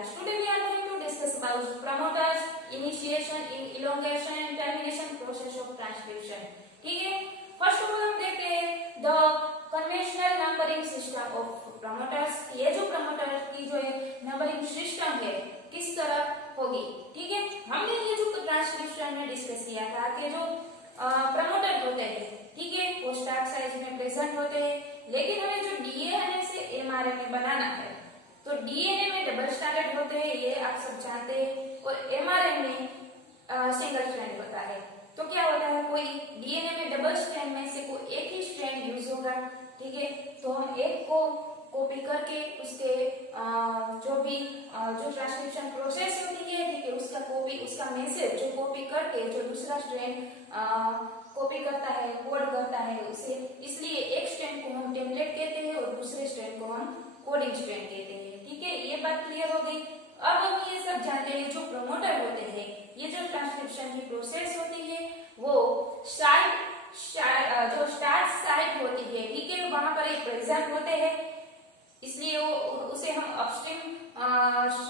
class. Today we are going to discuss about promoters, initiation, elongation and termination process of transcription. ठीक है, first of all हम देखते हैं the conventional numbering system of promoters. ये जो promoter की जो नंबरिंग सिस्टम है किस तरह होगी. ठीक है, हमने ये जो ट्रांसक्रिप्शन में डिस्कस किया था कि जो प्रमोटर होते हैं, ठीक है, वो स्टार्ट साइज में प्रेजेंट होते हैं, लेकिन हमें जो डीएनए से एमआरएनए बनाना है तो डीएनए में डबल स्ट्रैंडेड होते हैं, ये आप सब जानते हैं, और एमआरएनए में सिंगल स्ट्रैंड होता है. तो क्या होता है, कोई डीएनए में डबल स्ट्रैंड में से कोई एक ही स्ट्रैंड यूज होगा. ठीक है, तो हम एक को कॉपी करके उसके जो भी जो ट्रांसक्रिप्शन प्रोसेस होती है, ठीक है, उसका कॉपी, उसका मैसेज जो कॉपी करके जो दूसरा स्ट्रैंड कॉपी करता है, कोड करता है उसे, इसलिए एक स्ट्रैंड को हम टेम्पलेट कहते हैं और दूसरे स्ट्रैंड को हम कोडिंग स्ट्रैंड कहते हैं. ठीक है, ये बात क्लियर हो गई. अब हम ये सब जानते हैं जो प्रमोटर होते हैं, ये जो ट्रांसक्रिप्शन की प्रोसेस होती है वो जो स्टार्ट साइट होती है, ठीक है, वहां पर एक प्रेजेंट होते हैं, इसलिए उसे हम अपस्ट्रीम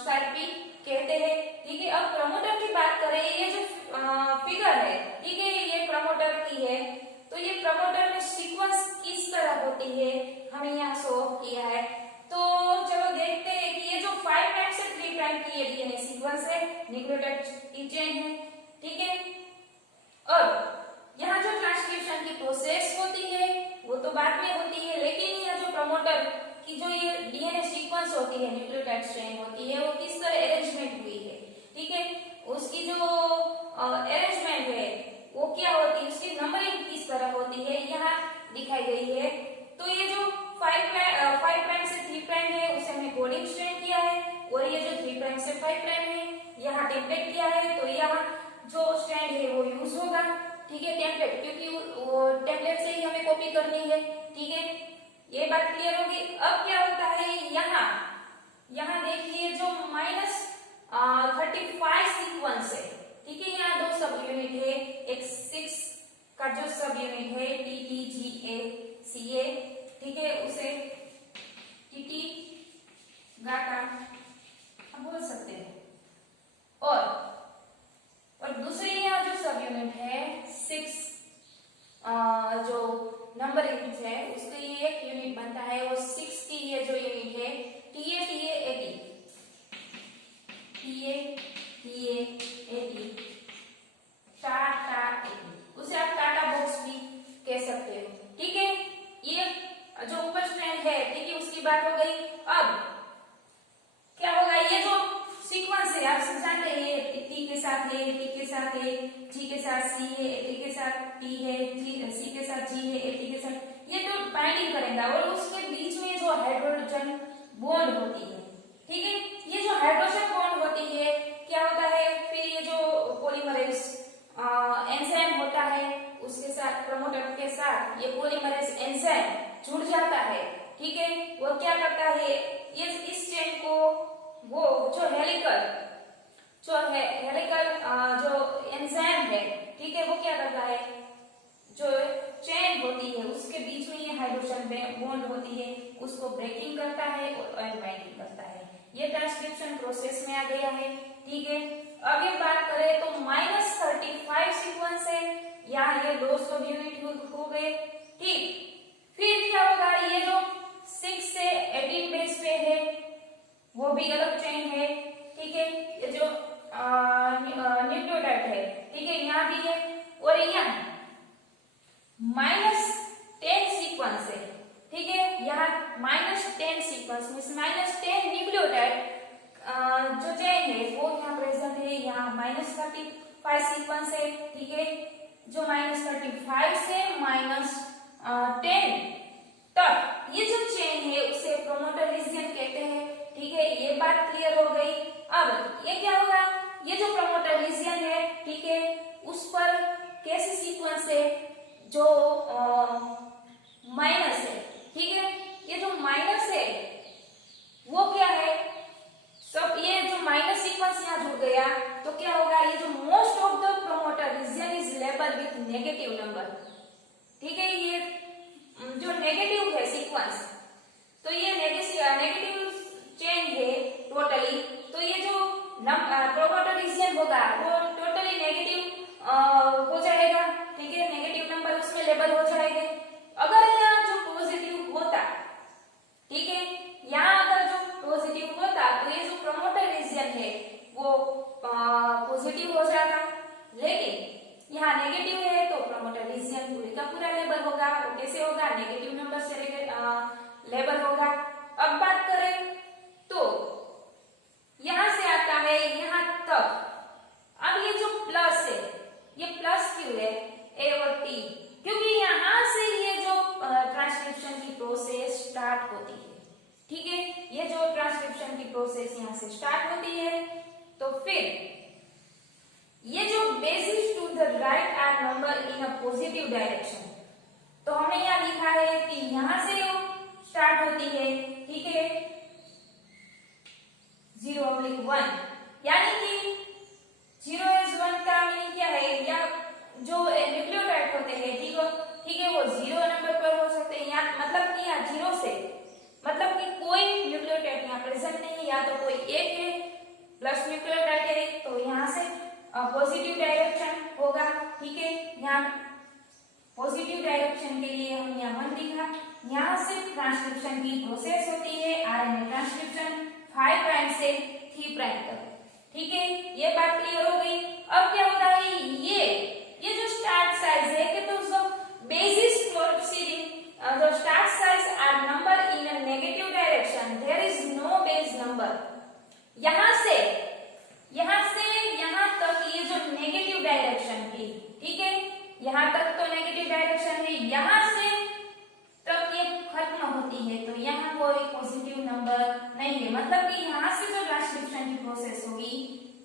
साइट भी कहते हैं. ठीक है, अब प्रमोटर की बात करें, ये जो फिगर है, ठीक है, ये प्रमोटर की है. तो ये प्रमोटर में सीक्वेंस किस तरह होती है हमें यहाँ शो किया है. तो चलो देखते हैं कि ये जो 5 प्राइम से 3 प्राइम की डीएनए सीक्वेंस है, न्यूक्लियोटाइड की चेन है. ठीक है, अब यहाँ जो ट्रांसक्रिप्शन की प्रोसेस होती है वो तो बाद में होती है, लेकिन यह जो प्रमोटर की जो ये डीएनए सीक्वेंस होती है, न्यूक्लियोटाइड चेन होती है, वो किस तरह अरेंजमेंट हुई है. ठीक है, उसकी जो अरेंजमेंट है वो क्या होती है, उसकी नंबरिंग किस तरह होती है, यहाँ दिखाई गई है. तो ये जो 5 प्राइम से 3 प्राइम है उसे हमने कोडिंग स्ट्रैंड किया है, और ये जो 3 प्राइम से 5 प्राइम है यहाँ टेम्पलेट किया है. तो यहाँ जो स्ट्रैंड है वो यूज होगा. ठीक है, टेम्पलेट, क्योंकि वो टेम्पलेट से ही हमें कॉपी करनी है. ठीक है, ये बात क्लियर होगी. अब क्या होता है, यहाँ देखिए जो -35 सीक्वेंस है. ठीक है, यहाँ 2 सब यूनिट है, एक 6 का जो सब यूनिट है TTGACA, ठीक है, उसे TT गाटा बोल सकते हैं, और दूसरी यहाँ जो सब यूनिट है 6 जो नंबर यूनिट है उसके लिए एक यूनिट बनता है, वो 6 की ये जो यूनिट है TATA80 टाटा 80, उसे आप टाटा बॉक्स भी कह सकते हो. ठीक है, ये जो ऊपर स्ट्रैंड है, ठीक है, उसकी बात हो गई. अब क्या होगा, ये जो सीक्वेंस है आप सब जानते हैं, T के साथ है, T के साथ है, G के साथ C है, T के साथ T है, C के साथ G है, T के साथ, ये तो बाइंडिंग करेगा, और उसके बीच में जो हाइड्रोजन बॉन्ड होती है. ठीक है, ये जो हाइड्रोजन बॉन्ड होती है क्या होता है, फिर ये जो पॉलीमरेज एंजाइम होता है उसके साथ, प्रमोटर के साथ ये पॉलीमरेज एंजाइम जुड़ जाता है. ठीक है, वो क्या करता है, ये इस चेन को वो जो हेलिकल जो एंजाइम है, ठीक है, वो क्या करता है, जो चेन होती है उसके बीच में ये हाइड्रोजन बॉन्ड होती है, उसको ब्रेकिंग करता है और अनबाइंडिंग करता है. ये ट्रांसक्रिप्शन प्रोसेस में आ गया है. ठीक है, आगे बात करें तो -35 सीक्वेंस है, यहाँ ये 200 यूनिट हो गए. ठीक, फिर क्या होगा, ये जो 6 से 18 बेस पे है वो भी अलग चेन है. ठीक है, ये जो न्यूक्लियोटाइड है, ठीक है, यहाँ भी है, और यहाँ -10 सीक्वेंस है. ठीक है, यहाँ -10 सीक्वेंस मीन्स -10 न्यूक्लियोटाइड जो चेन है वो यहाँ प्रेजेंट है. यहाँ -35 सीक्वेंस है. ठीक है, जो -35 से -10 तक ये जो चेन है उसे प्रोमोटर रीजन कहते हैं. ठीक है, ये बात क्लियर हो गई. अब ये क्या होगा, ये जो प्रोमोटर रीजन है, ठीक है, उस पर कैसे सीक्वेंस है जो माइनस है. ठीक है, ये जो माइनस है वो क्या है, सब ये जो माइनस सीक्वेंस यहाँ जुड़ गया तो क्या होगा, ये जो most of the promoter region is label with negative number. ठीक है, ये जो नेगेटिव है सीक्वेंस, तो ये नेगेटिव होगा वो टोटली नेगेटिव हो जाएगा, ठीक है, नेगेटिव नंबर उसमें लेबल हो जाएंगे। अगर यहाँ जो पॉजिटिव होता, ठीक है, यहाँ अगर जो पॉजिटिव होता तो ये जो प्रमोटर रीजन है वो पॉजिटिव हो जाता, लेकिन यहाँ नेगेटिव है तो प्रमोटर रीजन पूरी का पूरा लेबल होगा। वो कैसे होगा, नेगेटिव नंबर से लेबल होगा। अब बात करें तो यहां से आता है यहां तक। अब ये जो प्लस है ये प्लस क्यों है, ए और टी, क्योंकि यहां से ये जो ट्रांसक्रिप्शन की प्रोसेस स्टार्ट होती है, ठीक है, ये जो ट्रांसक्रिप्शन की प्रोसेस यहां से स्टार्ट होती है। तो फिर ये जो basis to the right are number in a positive direction, तो हमने यहाँ लिखा है कि यहां से स्टार्ट होती है, ठीक है, 0/1, यानी कि 0/1 का मीनिंग क्या है, या जो न्यूक्लियोटाइड होते हैं, ठीक है, वो 0 नंबर पर हो सकते हैं, या मतलब कि यहाँ 0 से मतलब कि कोई न्यूक्लियोटाइड यहाँ प्रेजेंट नहीं है, या तो कोई एक है प्लस न्यूक्लियोटाइड है, तो यहाँ से पॉजिटिव डायरेक्शन होगा, ठीक है। यहाँ पॉजिटिव डायरेक्शन के लिए हम यहाँ 1 लिखा। यहाँ से ट्रांसक्रिप्शन की प्रोसेस होती है, आरएनए ट्रांसक्रिप्शन 5 प्राइम से 3 प्राइम तक, ठीक है, ये बात क्लियर हो गई। अब क्या होता है, ये जो स्टार्ट साइज है कि तो basis proceeding the start size are number in a negative direction, there is no base number। यहां से यहां तक ये जो नेगेटिव डायरेक्शन की, ठीक है, यहां तक तो नेगेटिव डायरेक्शन है, यहां से तक ये खत्म होती है, तो यहाँ कोई पॉजिटिव नंबर नहीं है, मतलब कि यहाँ से जो ट्रांसक्रिप्शन की प्रोसेस होगी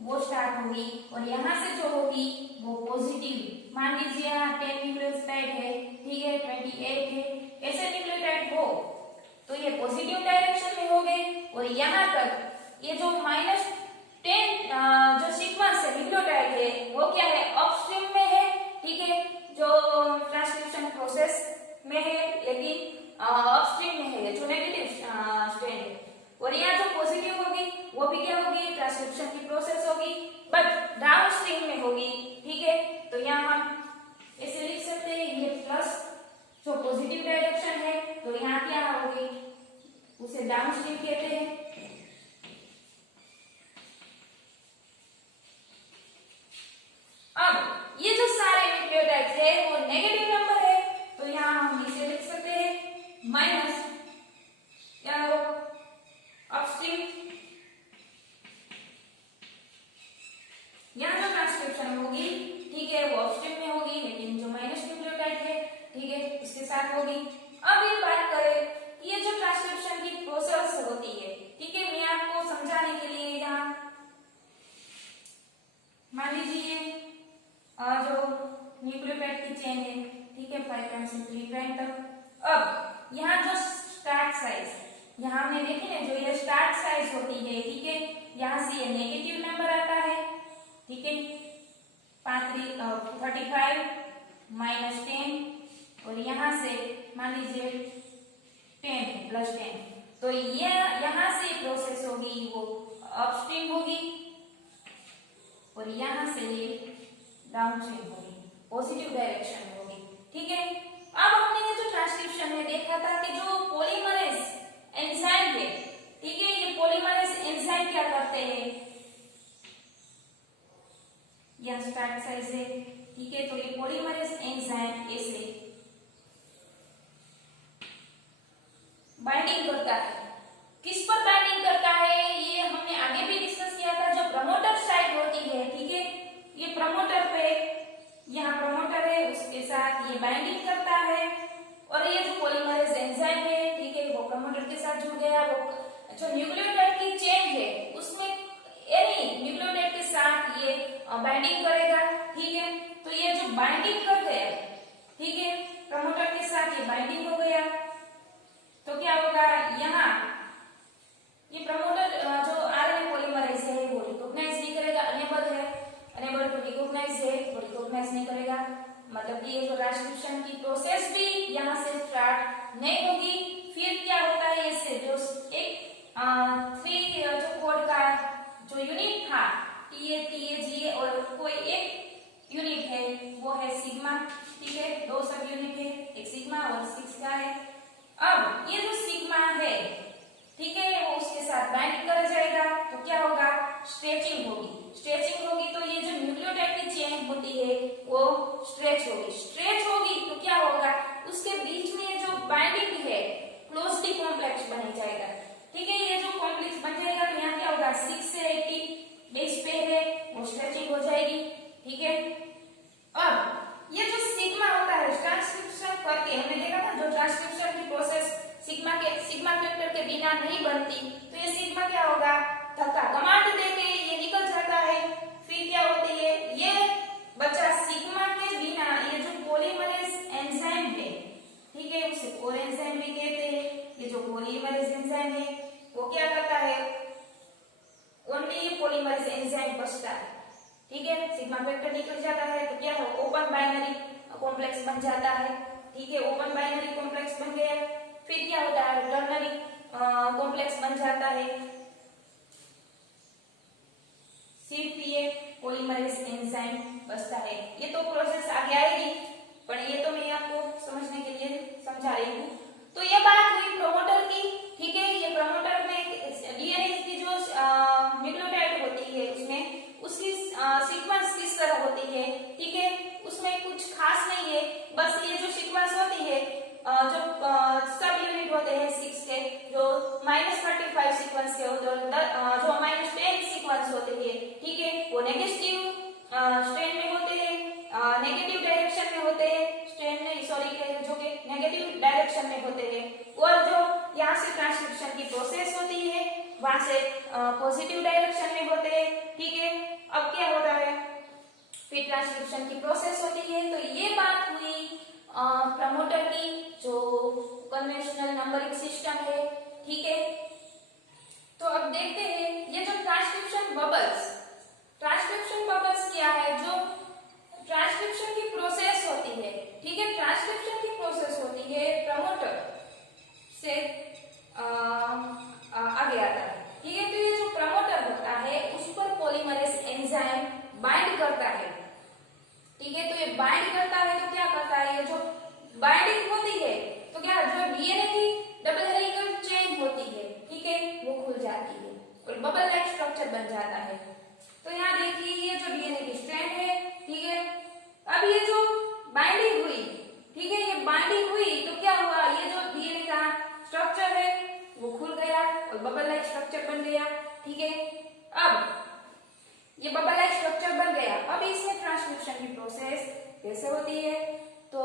वो स्टार्ट होगी, और यहाँ से जो होगी वो पॉजिटिव। मान लीजिए यहाँ 10 न्यूक्लियोटाइड है, ठीक है, 28 है, ऐसे न्यूक्लियोटाइड हो तो ये पॉजिटिव डायरेक्शन में हो गए, और यहाँ तक ये जो -10 जो सीक्वेंस है न्यूक्लियोटाइड है वो क्या है, अपस्ट्रीम में है, ठीक है, जो ट्रांसक्रिप्शन प्रोसेस में है, लेकिन अपस्ट्रीम में है जो नेगेटिव स्ट्रैंड है, और यहाँ जो पॉजिटिव होगी वो भी क्या होगी, ट्रांसक्रिप्शन की प्रोसेस होगी, बट डाउनस्ट्रीम में होगी, ठीक है। तो यहाँ हम ऐसे लिख सकते हैं, ये प्लस जो पॉजिटिव डायरेक्शन है, तो यहाँ क्या होगी, उसे डाउनस्ट्रीम कहते हैं। अब ये जो सारे न्यूक्लियोटाइड्स है वो नेगेटिव नंबर है, तो यहाँ हम इसे लिख सकते हैं माइनस क्या हो, अपस्ट्रीम। यहाँ जो ट्रांसक्रिप्शन होगी, ठीक है, वो अपस्ट्रीम में होगी, लेकिन जो माइनस न्यूक्लियोटाइड है, ठीक है, उसके साथ होगी। अब ये बात करें कि ये जो ट्रांसक्रिप्शन की प्रोसेस होती है, ठीक है, मैं आपको समझाने के लिए यहाँ मान लीजिए जो न्यूक्लियोटाइड की चेन है, ठीक है, 5 प्राइम से 3 प्राइम तक। अब यहाँ जो स्टार्ट साइज, यहाँ हमने देखी ना, जो ये स्टार्ट साइज होती है, ठीक है, यहाँ से ये नेगेटिव नंबर आता है, ठीक है, 35 -10, और यहाँ से मान लीजिए 10 +10, तो ये यहाँ से प्रोसेस होगी वो अपस्ट्रीम होगी, और यहाँ से ये डाउनस्ट्रीम होगी, पॉजिटिव डायरेक्शन में होगी, ठीक है। अब हमने ये जो ट्रांसक्रिप्शन में देखा था कि जो पॉलीमरेज एंजाइम है, ठीक है, ये पॉलीमरेज एंजाइम क्या करते हैं, यह स्टार्ट साइज है, ठीक है, तो ये पॉलीमरेज एंजाइम ऐसे बाइंडिंग करता है। किस पर बाइंडिंग करता है ये हमने आगे भी डिस्कस किया था, जो प्रमोटर साइट होती है, ठीक है, ये प्रमोटर पे, यहाँ प्रमोटर है, उसके साथ ये बाइंडिंग करता है, और ये जो पॉलीमरेज एंजाइम है, ठीक है, वो प्रमोटर के साथ जुड़ गया, वो जो न्यूक्लियोटाइड की चेन है उसमें एनी न्यूक्लियोटाइड के साथ ये बाइंडिंग करेगा, ठीक है। तो ये जो बाइंडिंग कर गया, ठीक है, प्रमोटर के साथ ये बाइंडिंग हो गया, तो क्या होगा, यहाँ ये प्रमोटर जो आरएनए पॉलीमरेज है वो रिकॉग्नाइज नहीं करेगा, अनेबल टू रिकॉग्नाइज है, वो रिकॉग्नाइज नहीं करेगा, मतलब कि ये जो ट्रांसक्रिप्शन की प्रोसेस भी यहाँ से स्टार्ट नहीं होगी। फिर क्या होता है, इससे जो एक 3 जो कोड का जो यूनिट था, TA, TAG निकलती, तो ये सिग्मा क्या होगा, धक्का कमांड देके ये निकल जाता है। फिर क्या होती है, ये बचा सिग्मा के बिना ये जो पॉलीमरेज एंजाइम है, ठीक है, उसे कोर एंजाइम भी कहते हैं। ये जो पॉलीमरेज एंजाइम है वो क्या करता है, ओनली ये पॉलीमरेज एंजाइम बचता है, ठीक है। सिग्मा फैक्टर निकल जाता है तो क्या है, ओपन बाइनरी कॉम्प्लेक्स बन जाता है, ठीक है। ओपन बाइनरी कॉम्प्लेक्स बन गया, फिर क्या होता है, टर्नरी कॉम्प्लेक्स बन जाता है, सिर्फ ये पॉलीमरेज एंजाइम बचता है। ये तो प्रोसेस आगे आएगी, पर ये तो मैं आपको समझने के लिए समझा रही हूँ। तो ये बात हुई प्रमोटर की, ठीक है। ये प्रमोटर में डीएनए की जो न्यूक्लियोटाइड होती है उसमें उसकी सीक्वेंस किस तरह होती है, ठीक है, उसमें कुछ खास नहीं है। बस ये जो सीक्वेंस होती है, जो सब यूनिट होते हैं 6 के, जो -35 सीक्वेंस के होते हैं, जो -10 सीक्वेंस होते हैं, ठीक है, वो नेगेटिव स्ट्रैंड में होते हैं, नेगेटिव डायरेक्शन में होते हैं, स्ट्रैंड नहीं सॉरी जो कि नेगेटिव डायरेक्शन में होते हैं। और जो यहाँ से ट्रांसक्रिप्शन की प्रोसेस होती है वहां से पॉजिटिव डायरेक्शन में होते हैं, ठीक है। अब क्या होता है, फिर ट्रांसक्रिप्शन की प्रोसेस होती है। तो ये बात हुई प्रमोटर की, जो कन्वेंशनल नंबरिंग सिस्टम है, ठीक है। तो अब देखते हैं ये जो ट्रांसक्रिप्शन बबल्स क्या है, जो ट्रांसक्रिप्शन की प्रोसेस होती है, ठीक है, ट्रांसक्रिप्शन की प्रोसेस होती है प्रमोटर से आगे आता है, ठीक है। तो ये जो प्रमोटर होता है उस पर पॉलीमरेज एंजाइम बाइंड करता है, ठीक है। तो ये बाइंड करता है तो क्या करता है, ये जो बाइंडिंग होती है तो क्या, जो डीएनए की डबल हेलिकल चेन होती है, ठीक है, वो खुल जाती है और बबल लाइक स्ट्रक्चर बन जाता है। तो यहाँ देखिए ये जो डीएनए की स्ट्रैंड है, ठीक है, अब ये जो बाइंडिंग हुई, ठीक है, ये बाइंडिंग हुई तो क्या हुआ, ये जो डीएनए का स्ट्रक्चर है वो खुल गया और बबल लाइक स्ट्रक्चर बन गया, ठीक है। अब ये बबल लाइक स्ट्रक्चर बन गया, अब इसमें ट्रांसक्रिप्शन की प्रोसेस कैसे होती है, तो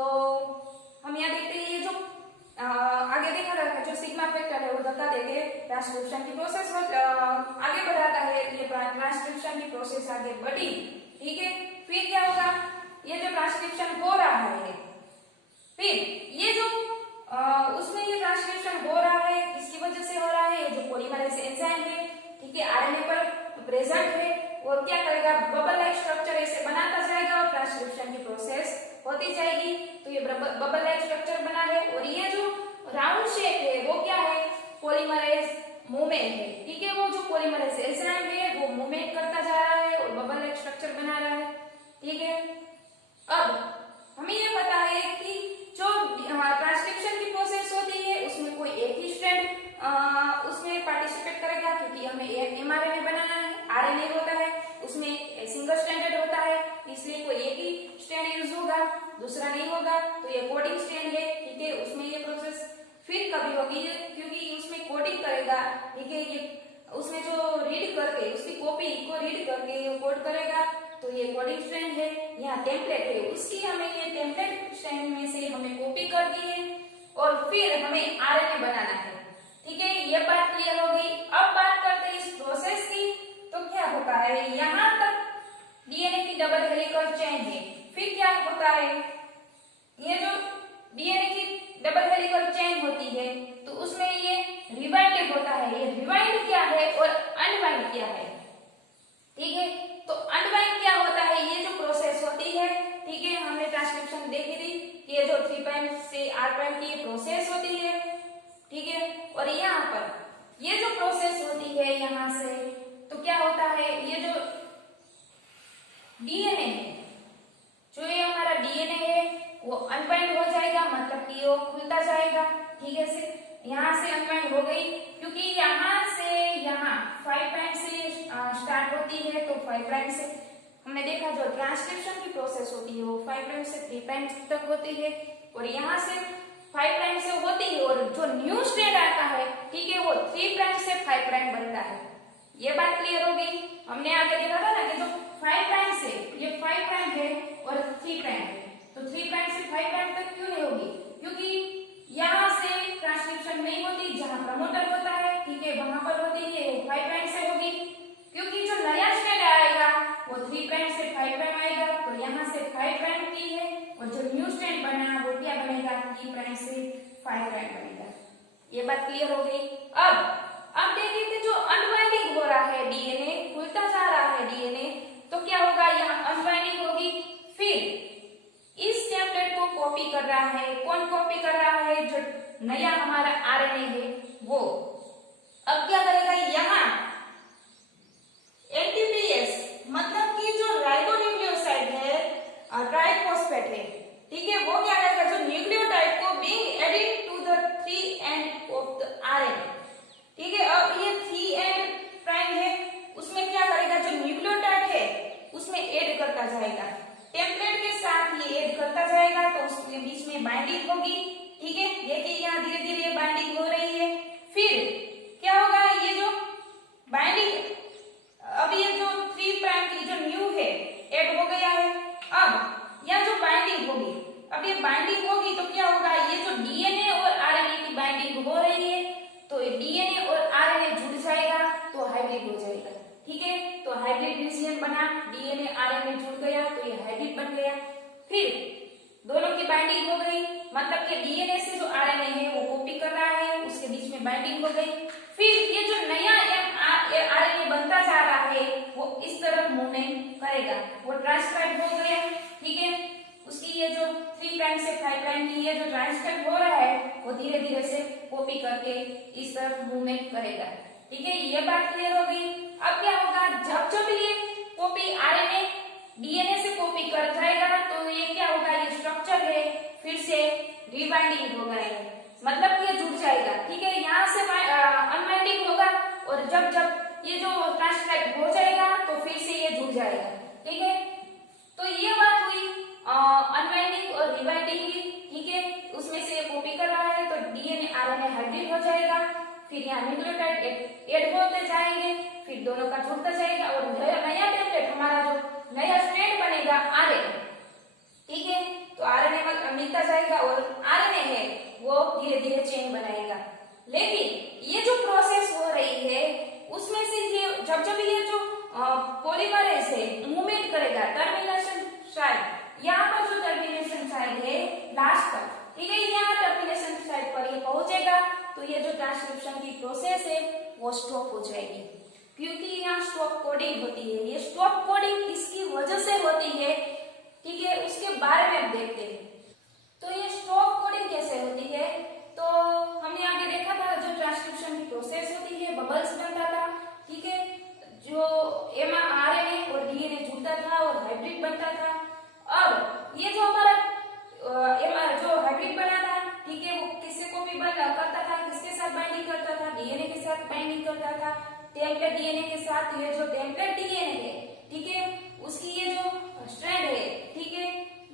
हम यहाँ देखते हैं, ये जो आगे देखा गया जो सिग्मा फैक्टर है वो धक्का देके ट्रांसक्रिप्शन की प्रोसेस आगे बढ़ाता है। ये ट्रांसक्रिप्शन की प्रोसेस आगे बढ़ी, ठीक है। फिर क्या होगा, ये जो ट्रांसक्रिप्शन हो रहा है, फिर ये जो उसमें ये ट्रांसक्रिप्शन हो रहा है किसकी वजह से हो रहा है, ये जो पॉलीमरेज एंजाइम है, ठीक है, आरएनए पर प्रेजेंट है, और क्या करेगा, बबल लाइक स्ट्रक्चर ऐसे बनाता जाएगा और ट्रांसक्रिप्शन की प्रोसेस होती जाएगी। तो ये बबल लाइक स्ट्रक्चर बना है, और ये जो राउंड शेप है वो क्या है, पॉलीमरेज मूवमेंट है, ठीक है। वो जो पॉलीमरेज एंजाइम है वो मूवमेंट करता जा रहा है और बबल लाइक स्ट्रक्चर बना रहा है, ठीक है। अब हमें ये पता है कि जो ट्रांसक्रिप्शन की प्रोसेस होती है उसमें कोई एक ही स्ट्रैंड उसमें पार्टिसिपेट करेगा, क्योंकि हमें एमआरएनए बनाना है, आरएनए होता है उसमें सिंगल स्ट्रैंडेड होता है, इसलिए कोई एक ही स्ट्रैंड यूज होगा, दूसरा नहीं होगा। तो ये कोडिंग स्ट्रैंड है, ठीक है, उसमें ये प्रोसेस फिर कभी होगी, क्योंकि उसमें कोडिंग करेगा, ठीक है, ये उसमें जो रीड करके उसकी कॉपी को रीड करके कोड करेगा, तो ये कोडिंग स्ट्रैंड है। यहाँ टेम्पलेट है, उसकी हमें ये टेम्पलेट स्ट्रैंड में से हमें कॉपी करनी है और फिर हमें आरएनए बनाना है, ठीक है। ये बात क्लियर हो गई। अब बात करते हैं इस प्रोसेस की, तो क्या होता है, यहाँ तक डीएनए की डबल हेलिकल चेन है, फिर क्या होता है, ये जो डीएनए की डबल हेलिकल चेन होती है तो उसमें ये रिवाइंड होता है। ये रिवाइंड क्या है और अनवाइंड क्या है, ठीक है। तो अनवाइंड क्या होता है, ये जो प्रोसेस होती है, ठीक है, हमने ट्रांसक्रिप्शन देखी थी कि ये जो 3' से R' की ये प्रोसेस होती है, ठीक है। और यहाँ पर ये जो प्रोसेस होती है यहाँ से, तो क्या होता है, ये जो डीएनए है, जो ये हमारा डीएनए है वो अनबाइंड हो जाएगा, मतलब कि वो खुलता जाएगा, ठीक है। से यहाँ से अनबाइंड हो गई, क्योंकि यहाँ से यहाँ 5' से स्टार्ट होती है, तो 5' से हमने देखा जो ट्रांसक्रिप्शन की प्रोसेस होती है वो 5' से 3' तक होती है, और यहाँ से 5' से होती है, और जो न्यू स्ट्रैंड आता है, ठीक है, वो 3' से 5' बनता है। ये बात क्लियर हो गई। हमने आगे देखा था ना कि जो 5' से ये 5' है और 3' है, तो 3' से 5' तक क्यों नहीं होगी, क्योंकि यहाँ से ट्रांसक्रिप्शन नहीं होती जहां प्रमोटर होता है, ठीक है, वहां पर होती है 5 प्राइम से होगी, क्योंकि जो नया स्ट्रैंड आएगा वो 3 प्राइम से 5 प्राइम आएगा, तो यहाँ से 5 प्राइम की है, और जो न्यू स्ट्रैंड बना वो क्या बनेगा, 3 प्राइम से 5 प्राइम बनेगा। ये बात क्लियर हो गई। अब देखिए कि जो अनवाइंडिंग हो रहा है डीएनए, खुलता जा रहा है डीएनए, तो क्या होगा, यहाँ अनवाइंडिंग होगी, फिर इस टेम्पलेट को कॉपी कर रहा है, कौन कॉपी कर रहा है, जो नया हमारा आरएनए है वो। अब क्या करेगा, यहाँ एनटीपीएस मतलब कि जो राइबोन्यूक्लियोसाइड है, ट्राइफॉस्फेट है, ठीक है, वो क्या करेगा, जो न्यूक्लियोटाइड को being added to the 3 end of the RNA, ठीक है। अब ये 3 एंड प्राइम है, उसमें क्या करेगा, जो न्यूक्लियोटाइड है उसमें ऐड करता जाएगा, टेम्पलेट के साथ ये ऐड करता जाएगा, तो उसके बीच में बाइंडिंग होगी, ठीक है। देखिए यहाँ धीरे धीरे बाइंडिंग हो रही है, फिर क्या होगा, ये जो बाइंडिंग, अब ये जो 3 प्राइम की जो न्यू है ऐड हो गया है, अब यह जो बाइंडिंग होगी, अब ये बाइंडिंग होगी तो क्या होगा, ये जो डीएनए और आरएनए की बाइंडिंग हो रही है, तो डीएनए और आरएनए जुड़ जाएगा तो हाइब्रिड हो जाएगा, ठीक है। तो हाइब्रिड रीजन बना, डीएनए आरएनए जुड़ गया तो ये हाइब्रिड बन गया, फिर दोनों की बाइंडिंग हो गई, मतलब कि डीएनए से जो आरएनए है वो कॉपी कर रहा है, उसके बीच में बाइंडिंग हो गई, फिर ये जो नया आरएनए बनता जा रहा है वो इस तरफ मूवमेंट करेगा, वो ट्रांसक्राइब हो गया, ठीक है। उसकी ये जो 3 प्राइम से 5 प्राइम की ये जो ट्रांसक्राइब हो रहा है वो धीरे धीरे से कॉपी करके इस तरफ मूवमेंट करेगा, ठीक है। ये बात क्लियर हो गई। अब क्या होगा, जब ये कॉपी आरएनए डीएनए से कॉपी कर जाएगा तो ये क्या होगा, ये स्ट्रक्चर है फिर से रिबाइंडिंग होगा, मतलब कि ये जुड़ जाएगा, ठीक है। यहाँ से अनबाइंडिंग होगा, और जब ये जो ट्रांसक्राइब हो जाएगा तो फिर से ये जुड़ जाएगा, ठीक है। तो ये बात हुई अनबाइंडिंग और रिबाइंडिंग की, ठीक है। उसमें से ये कॉपी कर रहा है तो डीएनए आरएनए हाइब्रिड हो जाएगा, फिर यहाँ न्यूक्लियोटाइड ऐड होते जाएंगे, फिर दोनों का जुड़ता जाएगा, और नया टेम्पलेट हमारा जो नया स्ट्रैंड बनेगा आरएनए, ठीक है। तो आरएनए में मिलता जाएगा और आरएनए है वो धीरे धीरे चेन बनाएगा। लेकिन ये जो प्रोसेस हो रही है उसमें से ये जब ये जो पॉलीमरेज है मूवमेंट करेगा, टर्मिनेशन साइड, यहाँ पर जो टर्मिनेशन साइड है लास्ट तक, ठीक है, यहाँ टर्मिनेशन साइड पर ये पहुंचेगा तो ये जो ट्रांसक्रिप्शन की प्रोसेस है वो स्टॉप हो जाएगी, क्योंकि यहाँ स्टॉप कोडिंग होती है। ये स्टॉप कोडिंग किसकी वजह से होती है, ठीक है, उसके बारे में अब देखते हैं। तो ये स्टॉप कोडिंग कैसे होती है, तो हमने आगे देखा था जो ट्रांसक्रिप्शन की प्रोसेस होती है, बबल्स बनता था, ठीक है, जो आरएनए और डीएनए जुड़ता था और हाइब्रिड बनता था। अब ये जो हमारा जो हाइब्रिड बना था, ठीक है, वो किससे कॉपी करता था, किसके साथ बाइंडिंग करता था, डीएनए के साथ बाइंडिंग करता था, टेम्पलेट डीएनए के साथ। ये जो टेम्पलेट डीएनए है, ठीक है, उसकी ये जो स्ट्रैंड है, ठीक है,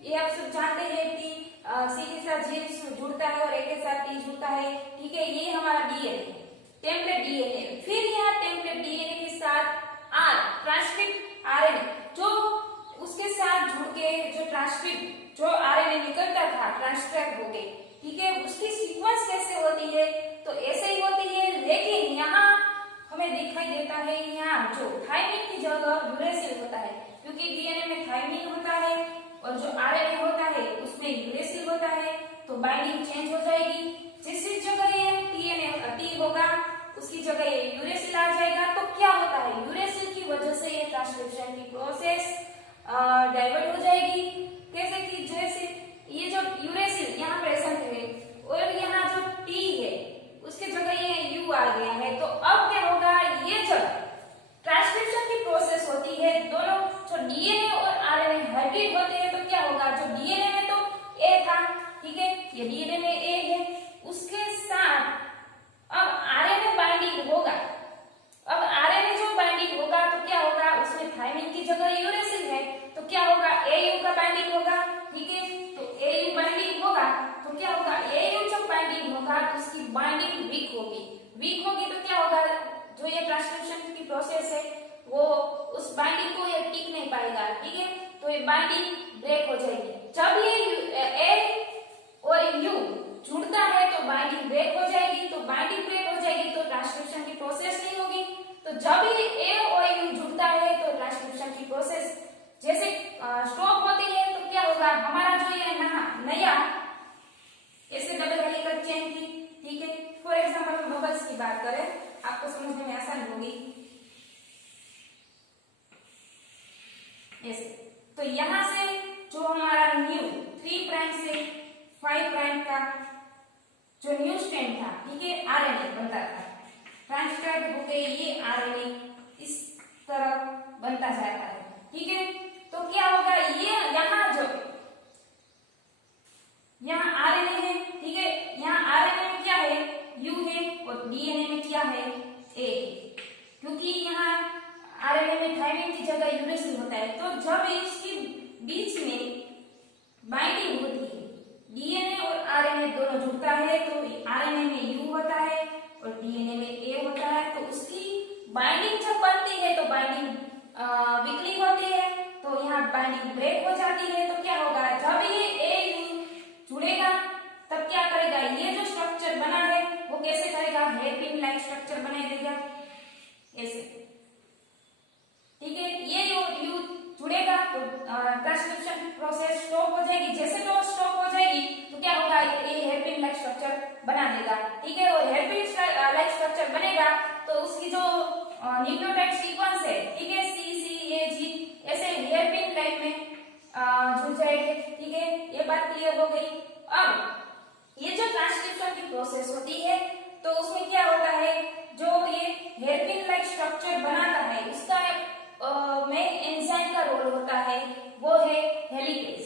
ये आप सब जानते हैं कि सी के साथ जी जुड़ता है और ए के साथ टी जुड़ता है, ठीक है, ये हमारा डीएनए टेम्पलेट डीएनए। फिर यहाँ टेम्पलेट डीएनए के साथ आर ट्रांसक्रिप्ट आरएनए जो उसके साथ जुड़ के जो ट्रांसक्रिप्ट जो आरएनए निकलता था ट्रांसक्राइब हो गए, ठीक है। उसकी सीक्वेंस कैसे होती है, तो ऐसे ही होती है, लेकिन यहाँ हमें दिखाई देता है यहाँ जो थाइमिन की जगह यूरेसिल होता है, क्योंकि डीएनए में थाइमिन होता है और जो आरएनए होता है उसमें यूरेसिल होता है, तो बाइंडिंग चेंज हो जाएगी। जिस जगह ये टी होगा उसकी जगह ये यूरेसिल आ जाएगा। तो क्या होता है, यूरेसिल की वजह से ये ट्रांसक्रिप्शन की प्रोसेस डाइवर्ट हो जाएगी। कैसे कि जैसे ये जो यूरेसिल यहाँ प्रेजेंट है और यहाँ जो टी है उसके जगह ये यू आ गया है, तो अब क्या होगा, ये जब ट्रांसक्रिप्शन की प्रोसेस होती है, दोनों जो डीएनए और आरएनए हाइब्रिड होते हैं, तो क्या होगा, जो डीएनए में तो ए था, ठीक है, ये डीएनए में ए है, उसके साथ अब आरएनए बाइंडिंग होगा। अब आरएनए जो बाइंडिंग होगा तो क्या होगा, उसमें थाइमिन की जगह यूरेसिल है, तो क्या होगा, एयू का बाइंडिंग होगा, ठीक है, तो एयू बाइंडिंग होगा तो क्या होगा, एयू जब बाइंडिंग होगा तो उसकी बाइंडिंग वीक होगी तो क्या होगा, जो ये ट्रांसक्रिप्शन की प्रोसेस है वो उस बाइंडिंग को ये टिक नहीं पाएगा, ठीक है, तो ये बाइंडिंग ब्रेक हो जाएगी। जब ये ए और यू जुड़ता है तो बाइंडिंग ब्रेक हो जाएगी, तो बाइंडिंग ब्रेक हो जाएगी तो ट्रांसक्रिप्शन की प्रोसेस नहीं होगी। तो जब ही ए और यू जुड़ता है तो ट्रांसक्रिप्शन की प्रोसेस जैसे स्टॉप होती है, तो क्या होगा, हमारा जो ये नया ऐसे डबल हेलिकल चेन थी, ठीक है। फॉर एग्जांपल हम बबल्स की बात करें, आपको समझने में आसानी होगी ऐसे। तो यहां से जो हमारा न्यू 3 प्राइम से 5 प्राइम का जो न्यू स्ट्रैंड था, ठीक है, आरएनए बनता था, ट्रांसक्राइब होके ये आरएनए इस तरह बनता जाता है, ठीक है। तो क्या होगा, ये यहाँ आरएनए है, ठीक है, यहाँ आरएनए में क्या है, यू है, और डीएनए में क्या है, ए है। क्योंकि यहाँ आरएनए में थायमिन की जगह यूरेसिल होता है, तो जब इसके बीच में बाइंडिंग होती है, डीएनए और आरएनए दोनों जुड़ता है, तो आरएनए में यू होता है और डीएनए में ए होता है, तो उसकी बाइंडिंग जब बनती है तो बाइंडिंग वीकली होती है, तो यहाँ बाइंडिंग ब्रेक हो जाती है। तो क्या होगा, जब ये ए यू जुड़ेगा तब क्या करेगा, ये जो स्ट्रक्चर बना है वो कैसे करेगा, हेयरपिन लाइक स्ट्रक्चर बना देगा ऐसे, ठीक है। ये यू जुड़ेगा तो ट्रांसक्रिप्शन प्रोसेस स्टॉप हो जाएगी, जैसे तो स्टॉप हो जाएगी तो क्या होगा, ये हेयरपिन लाइक स्ट्रक्चर बना देगा, ठीक है। और हेयरपिन लाइक स्ट्रक्चर बनेगा तो उसकी जो न्यूक्लियोटाइड सीक्वेंस है, ठीक है, सी सी ए जी ऐसे हेयरपिन टाइप में जुड़ जाएंगे, ठीक है। ये बात क्लियर हो गई। अब ये जो ट्रांसक्रिप्शन की प्रोसेस होती है तो उसमें क्या होता है, जो ये हेयरपिन लाइक स्ट्रक्चर बनाता है उसका मेन एंजाइम का रोल होता है, वो है हेलिकेज।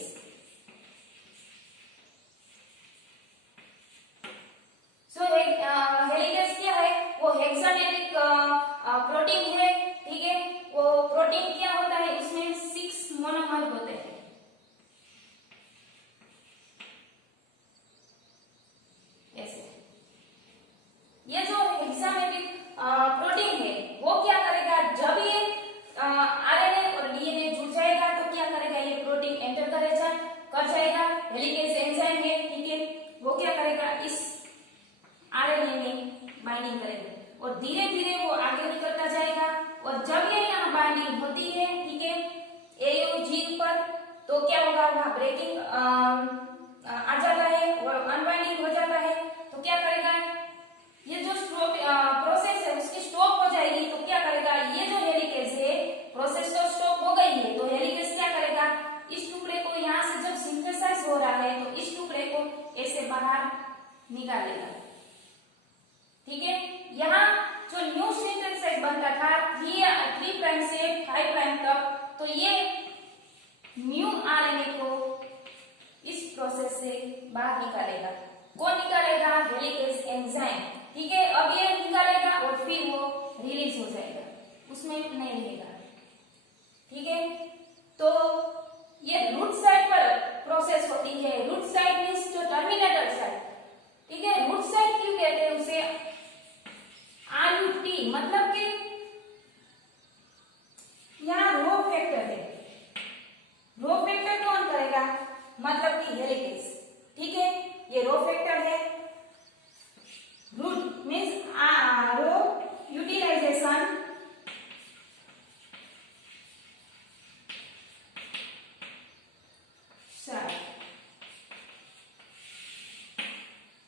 सो हेलिकेज क्या है, वो हेक्सामेरिक प्रोटीन है, ठीक है। वो प्रोटीन क्या होता है, इसमें 6 मोनोमर होते हैं, ऐसे। ये जो हेक्सामेरिक प्रोटीन है वो क्या करेगा, जब ये आरएनए और डीएनए जुड़ जाएगा तो क्या करेगा, ये प्रोटीन एंटर कर जाएगा, हेलिकेज एंजाइम है, ठीक है, वो क्या करेगा, इस आरएनए में बाइंडिंग करेगा और धीरे धीरे वो आगे निकलता जाएगा। और जब ये यहाँ बाइंडिंग होती है, ठीक है, एयू जीन पर, तो क्या होगा, वहां ब्रेकिंग आ जाता है और अनबाइंडिंग हो जाता है। तो क्या करेगा, ये जो प्रोसेस है उसकी स्टॉप हो जाएगी, तो क्या करेगा, ये जो हेलिकेज है प्रोसेस तो स्टॉप हो गई है, तो हेलिकेज क्या करेगा, इस टुकड़े को यहाँ से जब सिंथेसाइज हो रहा है तो इस टुकड़े को ऐसे बाहर निकालेगा, ठीक है। यहाँ जो न्यू सिंथेसाइज बनता था 3 प्राइम से 5 प्राइम तक, तो ये न्यू आरएनए को इस प्रोसेस से बाहर निकालेगा। कौन निकालेगा, हेलिकेज एंजाइम, ठीक है। अब ये निकालेगा और फिर वो रिलीज हो जाएगा, उसमें नहीं रहेगा, ठीक है। तो ये रूट साइड पर प्रोसेस होती है, रूट साइड मींस जो टर्मिनेटर साइड, ठीक है। रूट साइड क्यों कहते हैं उसे, आरयूटी, मतलब कि यहाँ रो फैक्टर है, रो फैक्टर कौन करेगा, मतलब कि हेलिकेज, ठीक है, ये रो फैक्टर है। रूट मींस रो यूटिलाइजेशन,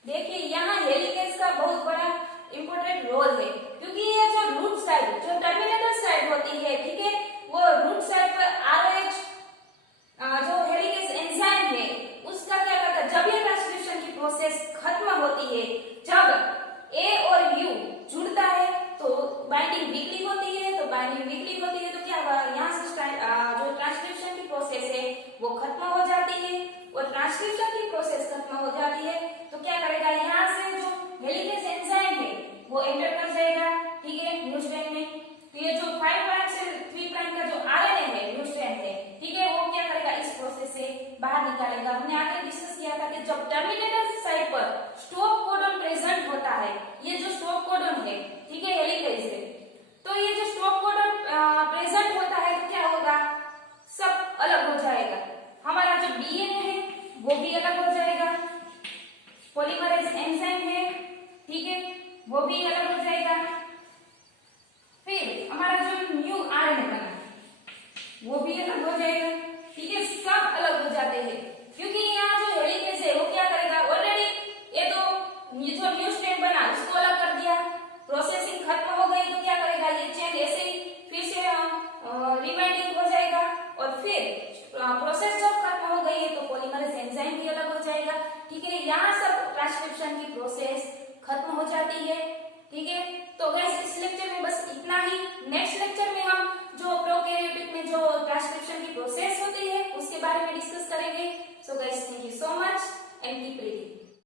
देखिए यहाँ हेलिकेज का बहुत बड़ा इंपॉर्टेंट रोल है, क्योंकि ये जो रूट साइड, जो टर्मिनेटर साइड होती है, ठीक है, वो रूट साइड पर आरएच जो हेलिकेज एंजाइम है उसका क्या करता है, जब ये ट्रांसक्रिप्शन की प्रोसेस खत्म होती है, जब ए और यू जुड़ता है तो बाइंडिंग वीकली होती है, तो बाइंडिंग वीकली होती है तो क्या होगा, यहाँ से जो ट्रांसक्रिप्शन की प्रोसेस है वो खत्म हो जाती है, और ट्रांसक्रिप्शन की प्रोसेस खत्म हो जाती है तो क्या करेगा, यहाँ से जो हेलिकेज एंजाइम है वो एंटर कर जाएगा, ठीक है, न्यू स्ट्रैंड में। तो ये जो 5 प्राइम से 3 प्राइम का जो आरएनए है, न्यू स्ट्रैंड है, ठीक है, वो क्या करेगा, इस प्रोसेस से बाहर निकालेगा। हमने आगे डिस्कस किया था कि जब टर्मिनेटर साइड पर स्टॉप कोडन प्रेजेंट होता है, ये जो स्टॉप कोडन है, ठीक है, हेलिकेज है, तो ये जो स्टॉप कोडन प्रेजेंट होता है तो क्या होगा, सब अलग हो जाएगा, हमारा जो डीएनए है वो भी अलग हो जाएगा, पॉलीमर हमारा जो न्यू आरएनए बना वो भी अलग हो जाएगा। ठीक है, सब अलग हो जाते हैं क्योंकि यहाँ जो हेलिकेज है वो क्या करेगा, ऑलरेडी ये जो न्यू स्ट्रैंड बना उसको अलग कर दिया, प्रोसेसिंग खत्म हो गई तो क्या करेगा, ये चेन ऐसे ही फिर से रिबाइंडिंग हो जाएगा और फिर प्रोसेस जब खत्म हो गई है तो पॉलीमरेज एंजाइम भी अलग हो जाएगा। ठीक है, यहाँ सब ट्रांसक्रिप्शन की प्रोसेस खत्म